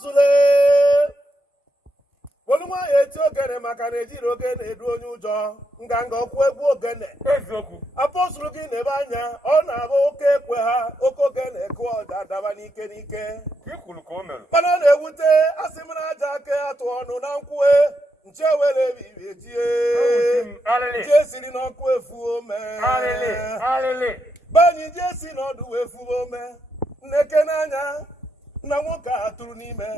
Apostole Onuma eti ogene maka na ejiri ogene edu onye ụjọ nganga okwu egwu ogene eziokwu apostol gị na-ebe anya ọ na-abụ oke ekwe ha oke ogene kụọ ọja daba n'ike n'ike ikwuru ka o mere mana ọ na-ewute asị m na aja aka atụ ọnụ na nkwue nche were ebibi ejie je siri n'ọkụ efu ome banyị je si n'ọdụ wee fuo ome nneke n'anya na nwoke a tụrụ n'ime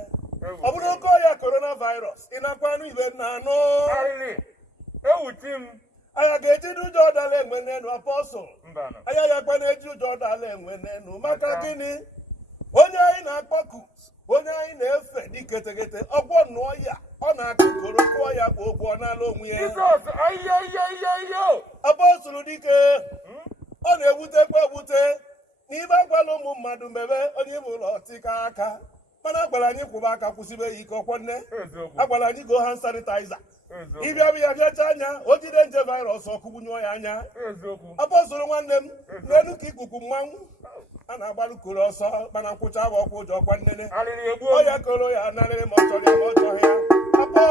ọ bụrụ oke ọya coronavirus ị nakwanụ ibe nna anụ anya ga-eji ụjọ dala enwe n'enu apọstụl anya ya kpa na-eji ụjọ dala enwe n'enu maka gịnị onye anyị na-akpọku onye anyị na-efe dị ketekete ọgwọ nnụọ ya ọ na-akụkoro kụọ ya bụ okwu ọ n'ala onwe ya apọstụl dike ọ na-ewutekwa ewute n'ime agwala ụmụ mmadụ mebe onye bụ ụlọ tika aka mana agwara anyị kwụba aka kwụsịbe ya ike ọkwọ nne agwara anyị go hand sanitizer ịbịa bịa bịacha anya o jide nje virus ọkụgbunyeọ ya anya apọstụl nwanne m n'elu ka ikuku mmanwụ a na-agbalụ koro ọsọ mana nkwụcha bụ ọkwa ụjọ ọkwa nnene ọ ya koro ya narịrị ma ọ chọrọ ya ma ọ chọghị ya apọ